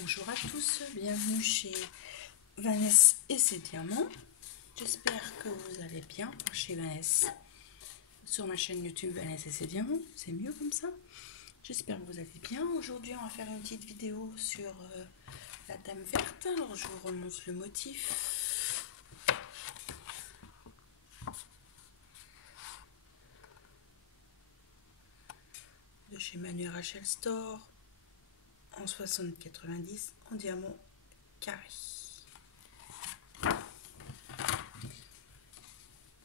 Bonjour à tous, bienvenue chez Vanessa et ses diamants. J'espère que vous allez bien chez Vanessa. Sur ma chaîne YouTube Vanessa et ses diamants, c'est mieux comme ça. J'espère que vous allez bien. Aujourd'hui, on va faire une petite vidéo sur la dame verte. Alors, je vous remonte le motif. De chez Manu Rachel Store en 60-90 en diamant carré.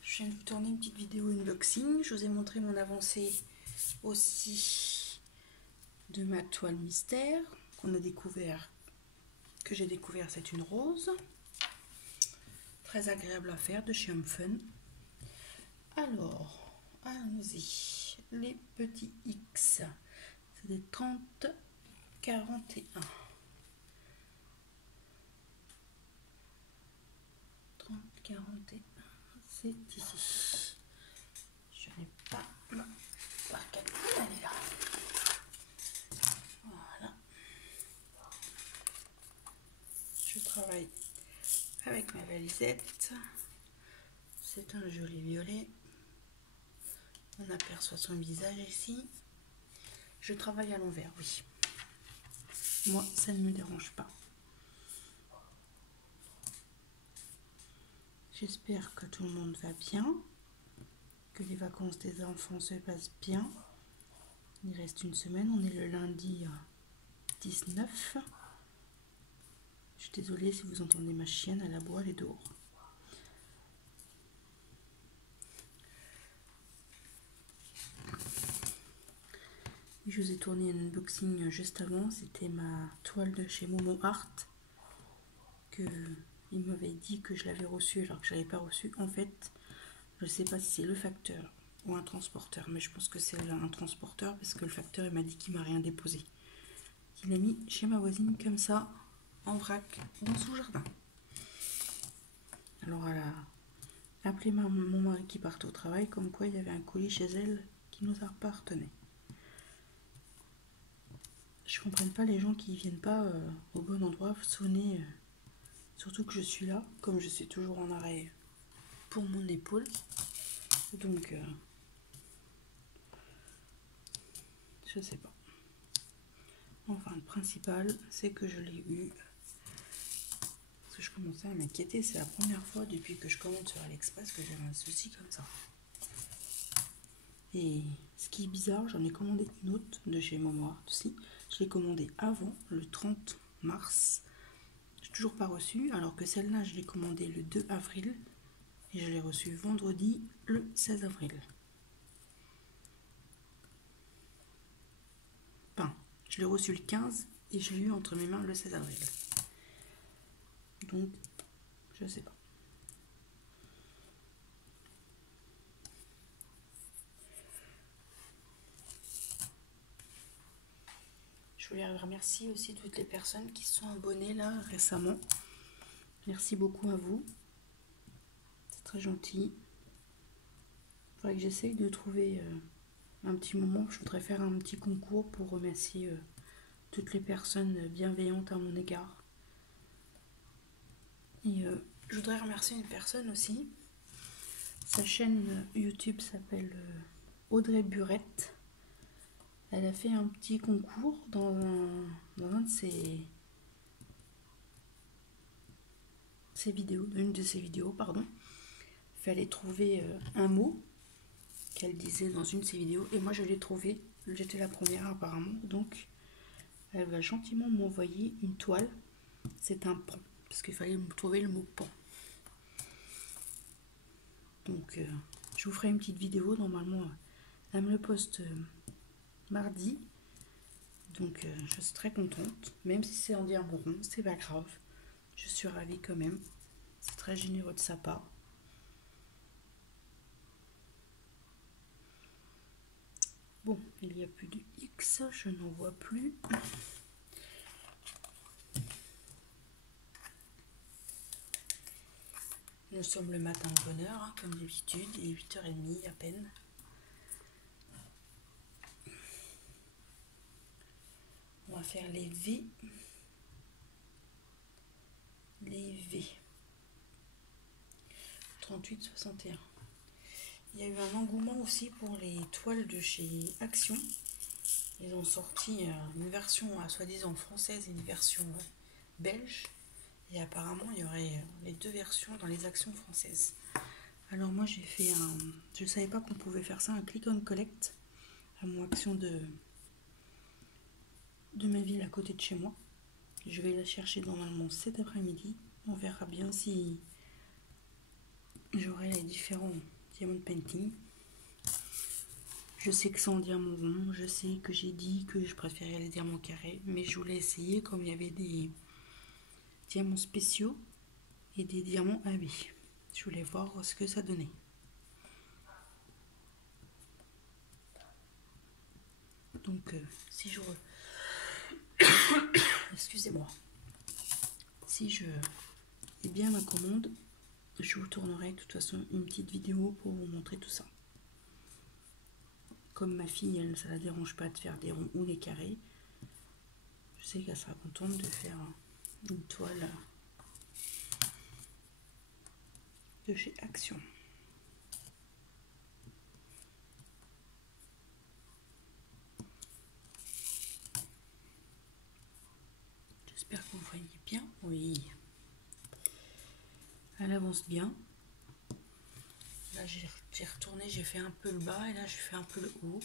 Je viens de vous tourner une petite vidéo unboxing. Je vous ai montré mon avancée aussi de ma toile mystère qu'on a découvert, que j'ai découvert. C'est une rose très agréable à faire de chez Home Fun. Alors allons-y, les petits X, c'est des 30-41, 30-41, c'est ici. Je n'ai pas ma barquette, elle est là. Voilà, je travaille avec ma valisette. C'est un joli violet. On aperçoit son visage ici. Je travaille à l'envers, oui. Moi, ça ne me dérange pas. J'espère que tout le monde va bien, que les vacances des enfants se passent bien. Il reste une semaine, on est le lundi 19. Je suis désolée si vous entendez ma chienne, elle aboie, elle est dehors. Je vous ai tourné un unboxing juste avant, c'était ma toile de chez Momo Art, que il m'avait dit que je l'avais reçue alors que je ne l'avais pas reçue. En fait, je ne sais pas si c'est le facteur ou un transporteur, mais je pense que c'est un transporteur parce que le facteur il m'a dit qu'il m'a rien déposé. Il l'a mis chez ma voisine comme ça, en vrac, dans son jardin. Alors elle a appelé mon mari qui partait au travail, comme quoi il y avait un colis chez elle qui nous appartenait. Je ne comprends pas les gens qui ne viennent pas au bon endroit sonner, surtout que je suis là, comme je suis toujours en arrêt pour mon épaule. Donc, je sais pas. Enfin, le principal, c'est que je l'ai eu. Parce que je commençais à m'inquiéter. C'est la première fois depuis que je commande sur AliExpress que j'avais un souci comme ça. Et ce qui est bizarre, j'en ai commandé une autre de chez Momo Art aussi. Je l'ai commandée avant, le 30 mars. Je n'ai toujours pas reçu, alors que celle-là, je l'ai commandée le 2 avril. Et je l'ai reçue vendredi, le 16 avril. Enfin, je l'ai reçu le 15 et je l'ai eu entre mes mains le 16 avril. Donc, je sais pas. Je voulais remercier aussi toutes les personnes qui se sont abonnées là récemment. Merci beaucoup à vous. C'est très gentil. Il faudrait que j'essaye de trouver un petit moment. Je voudrais faire un petit concours pour remercier toutes les personnes bienveillantes à mon égard. Et je voudrais remercier une personne aussi. Sa chaîne YouTube s'appelle Audrey Burette. Elle a fait un petit concours dans un de ses vidéos, une de ses vidéos, pardon. Il fallait trouver un mot qu'elle disait dans une de ses vidéos et moi je l'ai trouvé. J'étais la première apparemment, donc elle va gentiment m'envoyer une toile. C'est un pan, parce qu'il fallait me trouver le mot pan. Donc je vous ferai une petite vidéo, normalement elle me le poste mardi. Donc je suis très contente, même si c'est en diamant rond, c'est pas grave. Je suis ravie quand même, c'est très généreux de sa part. Bon, il n'y a plus de X, je n'en vois plus. Nous sommes le matin de bonne heure, hein, comme d'habitude, il est 8h30 à peine. On va faire les V. les V 38-61. Il y a eu un engouement aussi pour les toiles de chez Action. Ils ont sorti une version soi-disant française et une version belge. Et apparemment, il y aurait les deux versions dans les actions françaises. Alors moi, j'ai fait un... Je ne savais pas qu'on pouvait faire ça, un click on collect à mon action de ma ville à côté de chez moi. Je vais la chercher normalement cet après-midi. On verra bien si j'aurai les différents diamond painting. Je sais que c'est en diamant rond, je sais que j'ai dit que je préférais les diamants carrés, mais je voulais essayer comme il y avait des diamants spéciaux et des diamants AB. Je voulais voir ce que ça donnait. Donc si je... Excusez-moi. Si je ai bien ma commande, je vous tournerai de toute façon une petite vidéo pour vous montrer tout ça. Comme ma fille, elle, ça la dérange pas de faire des ronds ou des carrés, je sais qu'elle sera contente de faire une toile de chez Action. J'espère que vous voyez bien. Oui. Elle avance bien. Là, j'ai retourné, j'ai fait un peu le bas et là, je fais un peu le haut.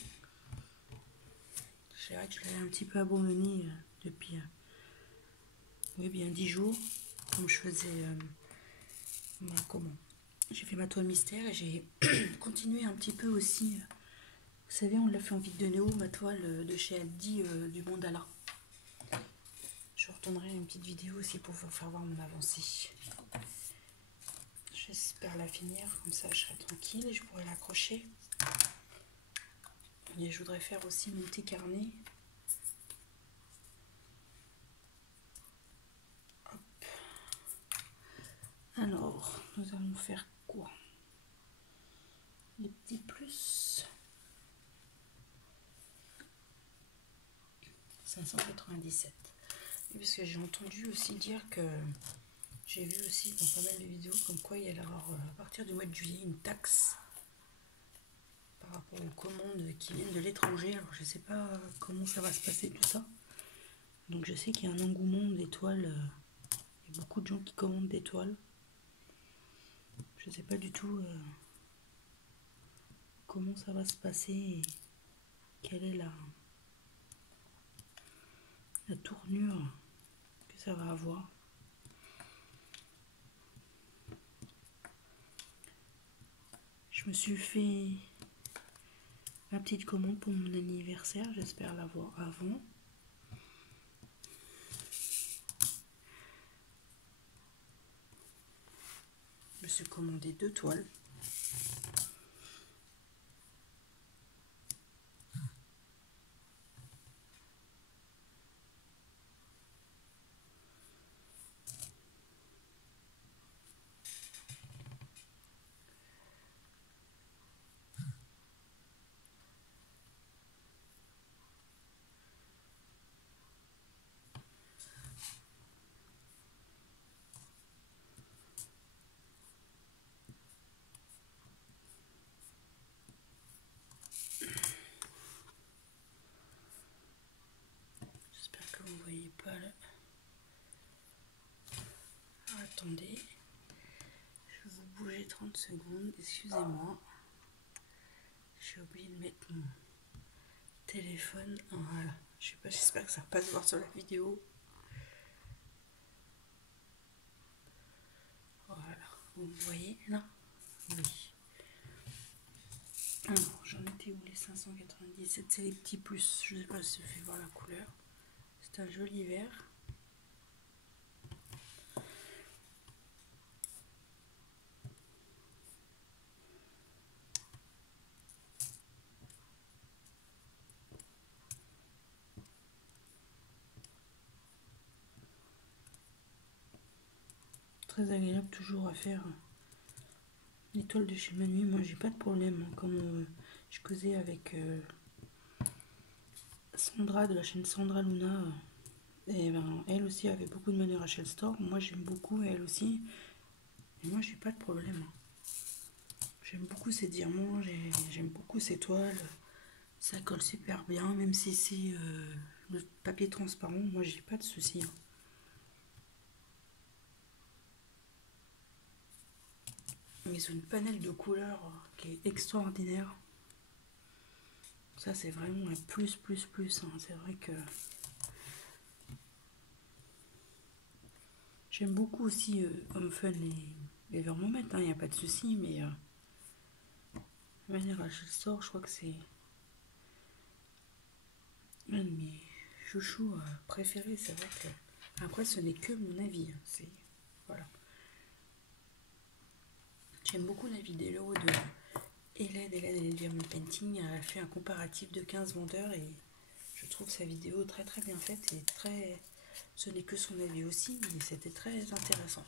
C'est vrai que je l'avais un petit peu abandonné depuis oui, bien 10 jours. Comme je faisais j'ai fait ma toile mystère et j'ai continué un petit peu aussi. Vous savez, on l'a fait en vidéo néo, ma toile de chez Aldi du mandala. Je retournerai une petite vidéo aussi pour vous faire voir mon avancée. J'espère la finir, comme ça je serai tranquille et je pourrai l'accrocher. Et je voudrais faire aussi mon petit carnet. Hop. Alors, nous allons faire quoi? Les petits plus. 597. Et parce que j'ai entendu aussi dire que j'ai vu aussi dans pas mal de vidéos comme quoi il y allait avoir à partir du mois de juillet une taxe par rapport aux commandes qui viennent de l'étranger. Alors je sais pas comment ça va se passer tout ça. Donc je sais qu'il y a un engouement des toiles. Il y a beaucoup de gens qui commandent des toiles. Je sais pas du tout comment ça va se passer et quelle est la tournure que ça va avoir. Je me suis fait ma petite commande pour mon anniversaire, j'espère l'avoir avant. Je me suis commandé 2 toiles. J'espère que vous ne voyez pas là. Alors, attendez, je vais vous bouger 30 secondes, excusez-moi. J'ai oublié de mettre mon téléphone. Voilà, je sais pas, j'espère que ça va pas se voir sur la vidéo. Voilà, vous me voyez là? Oui. Alors, j'en étais où les 597? C'est les petits plus. Je sais pas si ça fait voir la couleur. C'est un joli vert. Très agréable toujours à faire. Les toiles de chez Manu, moi j'ai pas de problème. Comme je causais avec Sandra de la chaîne Sandra Luna Et ben, elle aussi avait beaucoup de menus Rachel Store. Moi, j'aime beaucoup, et elle aussi. Et moi, j'ai pas de problème. J'aime beaucoup ces diamants, j'aime beaucoup ces toiles. Ça colle super bien, même si c'est le papier transparent. Moi, j'ai pas de soucis. Ils ont une panel de couleurs qui est extraordinaire. Ça, c'est vraiment un plus, plus, plus. C'est vrai que j'aime beaucoup aussi Homme Fun et Vermomètre. Il n'y a pas de souci, mais de manière à je sors, je crois que c'est l'un de mes chouchous préférés. C'est vrai que après, ce n'est que mon avis. C'est voilà. J'aime beaucoup la vidéo de Hélène et Diamond Painting. Elle a fait un comparatif de 15 vendeurs et je trouve sa vidéo très très bien faite et très. Ce n'est que son avis aussi, mais c'était très intéressant.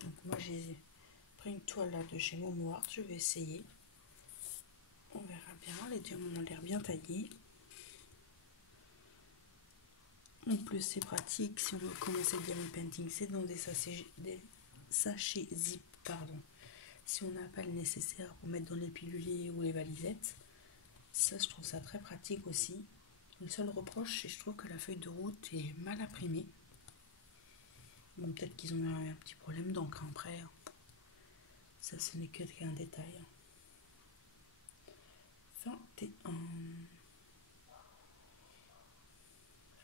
Donc moi j'ai pris une toile là de chez Momo Art, je vais essayer. On verra bien, les diamants ont l'air bien taillés. En plus c'est pratique, si on veut commencer le diamond painting, c'est dans des sachets zip, pardon. Si on n'a pas le nécessaire pour mettre dans les pilulés ou les valisettes. Ça, je trouve ça très pratique aussi. Le seul reproche, c'est que je trouve que la feuille de route est mal imprimée. Bon, peut-être qu'ils ont eu un petit problème d'encre après. Ça, ce n'est que qu'un détail. 21.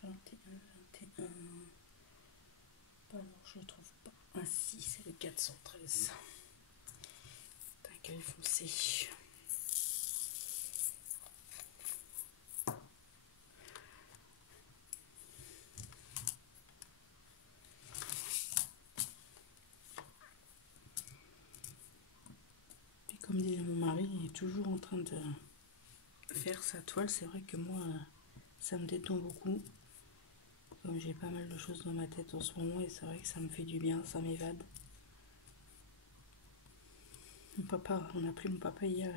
21. Alors, je ne trouve pas. Ah si, c'est le 413. T'as qu'à y foncer. Et comme disait mon mari, il est toujours en train de faire sa toile. C'est vrai que moi, ça me détend beaucoup. Comme j'ai pas mal de choses dans ma tête en ce moment, et c'est vrai que ça me fait du bien, ça m'évade. Mon papa, on a appelé mon papa hier,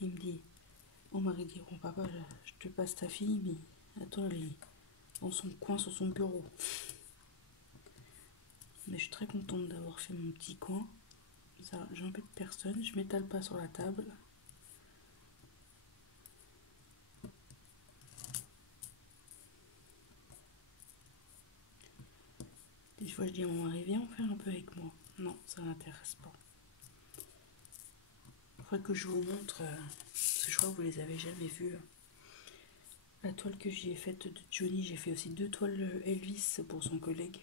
il me dit, mon mari dit, bon papa, je te passe ta fille, mais attends, elle est dans son coin sur son bureau. Mais je suis très contente d'avoir fait mon petit coin. Ça, j'embête personne, je m'étale pas sur la table. Des fois, je dis à mon mari, viens, on fait un peu avec moi. Non, ça n'intéresse pas. Il faudrait que je vous montre, parce que je crois que vous les avez jamais vues. La toile que j'ai faite de Johnny, j'ai fait aussi 2 toiles Elvis pour son collègue.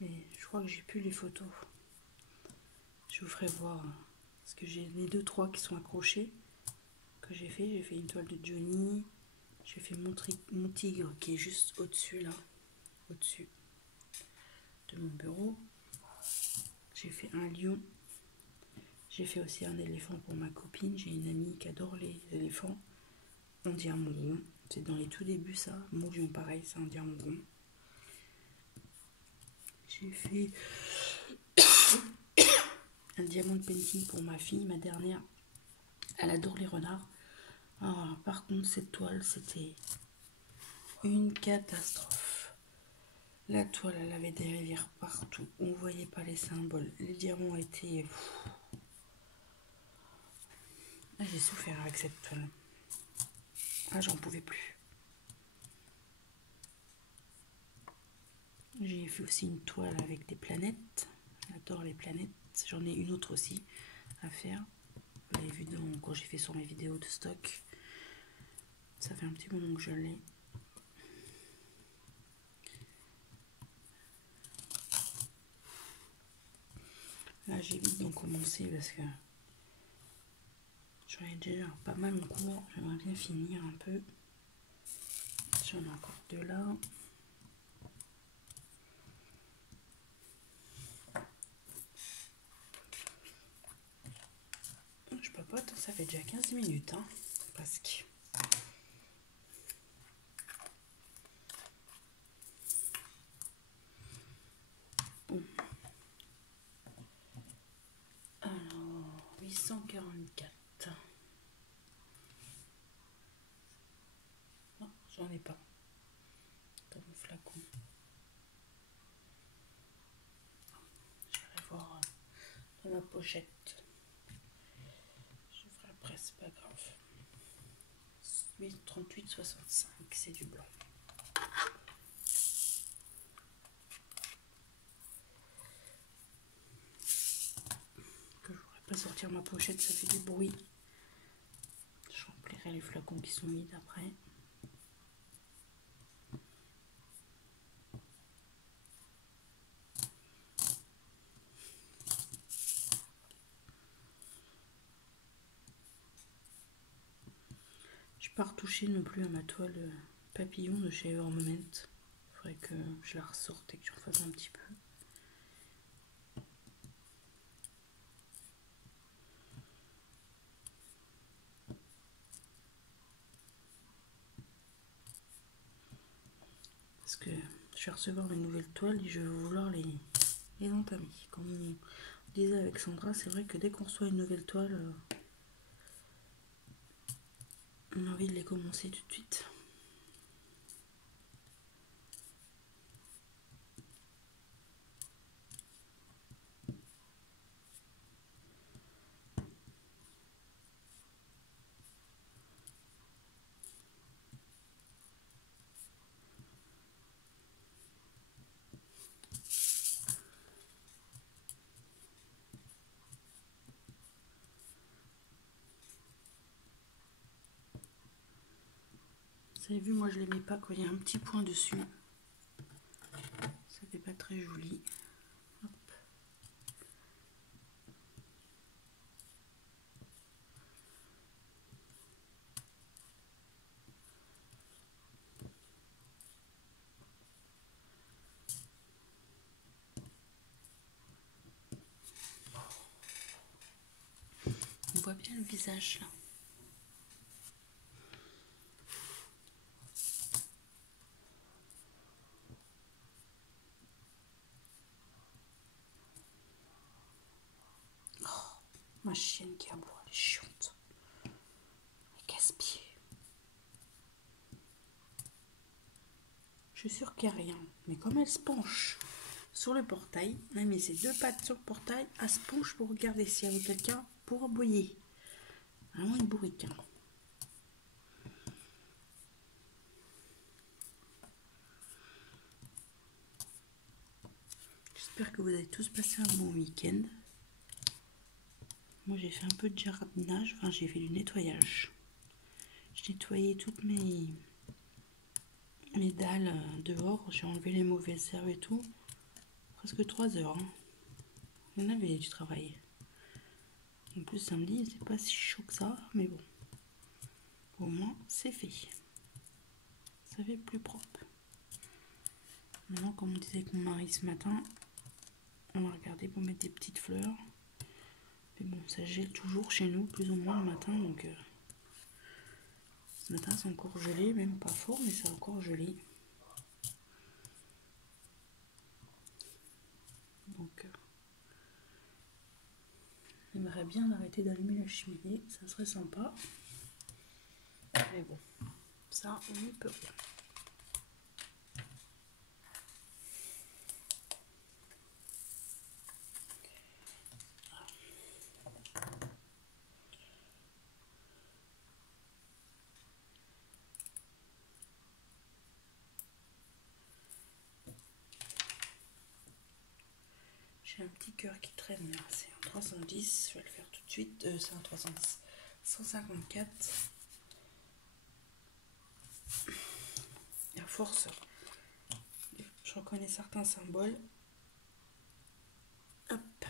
Mais je crois que j'ai plus les photos. Je vous ferai voir. Parce que j'ai les 2-3 qui sont accrochés. Que j'ai fait. J'ai fait une toile de Johnny. J'ai fait mon tigre qui est juste au-dessus là. Au-dessus de mon bureau. J'ai fait un lion. J'ai fait aussi un éléphant pour ma copine. J'ai une amie qui adore les éléphants. On diamant rond. C'est dans les tout débuts ça. Mon lion pareil, c'est un diamant rond. J'ai fait un diamant painting pour ma fille, ma dernière. Elle adore les renards. Alors, par contre, cette toile, c'était une catastrophe. La toile, elle avait des rivières partout. On ne voyait pas les symboles. Les diamants étaient... Ah, j'ai souffert avec cette toile. Ah, j'en pouvais plus. J'ai fait aussi une toile avec des planètes. J'adore les planètes. J'en ai une autre aussi à faire. Vous l'avez vu quand j'ai fait sur mes vidéos de stock. Ça fait un petit moment que je l'ai. Là, j'ai vite donc commencé parce que j'en ai déjà pas mal en cours. J'aimerais bien finir un peu. J'en ai encore 2 là. Je papote, ça fait déjà 15 minutes, hein, presque. Bon. Alors, 844. j'en ai pas dans mon flacon. J'irai voir dans ma pochette. Je ferai après, c'est pas grave. 38,65, c'est du blanc. Que je voudrais pas sortir ma pochette, ça fait du bruit. Je remplirai les flacons qui sont vides après. Je n'ai pas retouché non plus à ma toile papillon de chez Evermoment. Il faudrait que je la ressorte et que j'en fasse un petit peu. Parce que je vais recevoir mes nouvelles toiles et je vais vouloir les entamer. Comme on disait avec Sandra, c'est vrai que dès qu'on reçoit une nouvelle toile, on a envie de les commencer tout de suite. Vous avez vu, moi je les mets pas quand il y a un petit point dessus. Ça fait pas très joli. Hop. On voit bien le visage là. Ma chienne qui aboie, elle est chiante. Elle casse-pied. Je suis sûre qu'il n'y a rien. Mais comme elle se penche sur le portail, elle a mis ses deux pattes sur le portail, elle se penche pour regarder s'il y avait quelqu'un pour aboyer. Vraiment une bourrique. J'espère que vous avez tous passé un bon week-end. Moi j'ai fait un peu de jardinage, enfin j'ai fait du nettoyage. J'ai nettoyé toutes mes dalles dehors, j'ai enlevé les mauvaises herbes et tout. Presque 3 heures. Hein. On avait du travail. En plus samedi c'est pas si chaud que ça, mais bon. Au moins c'est fait. Ça fait plus propre. Maintenant comme on disait avec mon mari ce matin, on va regarder pour mettre des petites fleurs. Mais bon, ça gèle toujours chez nous, plus ou moins le matin, donc ce matin c'est encore gelé, même pas fort, mais c'est encore gelé. Donc j'aimerais bien arrêter d'allumer la cheminée, ça serait sympa. Mais bon, ça on n'y peut rien. J'ai un petit cœur qui traîne là, c'est un 310, je vais le faire tout de suite, c'est un 310, 154. Et à force, je reconnais certains symboles. Hop.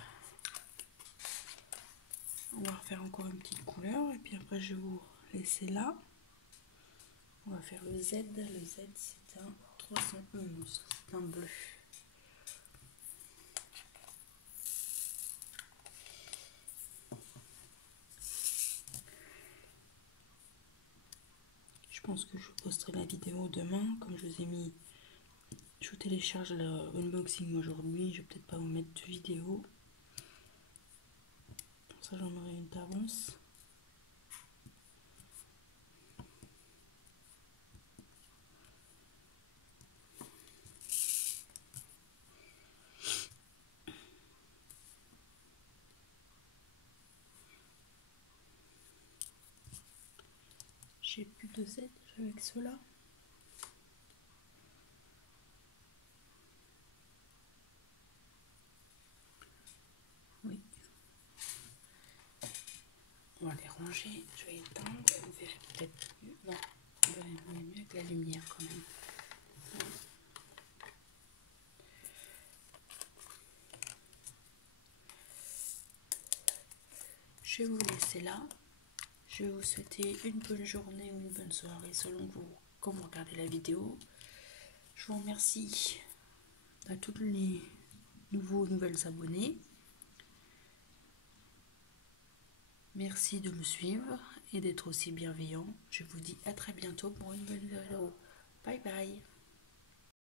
On va refaire encore une petite couleur et puis après je vais vous laisser là. On va faire le Z, c'est un 311, c'est un bleu. Je pense que je posterai la vidéo demain, comme je vous ai mis, je vous télécharge l'unboxing aujourd'hui, je vais peut-être pas vous mettre de vidéo, comme ça j'en aurai une d'avance. J'ai plus de Z avec cela. Oui. On va les ranger. Je vais éteindre. Vous verrez peut-être mieux. Non, vous verrez mieux avec la lumière quand même. Je vais vous laisser là. Je vais vous souhaiter une bonne journée ou une bonne soirée selon vous, quand vous regardez la vidéo. Je vous remercie à tous les nouvelles abonnés. Merci de me suivre et d'être aussi bienveillant. Je vous dis à très bientôt pour une nouvelle vidéo.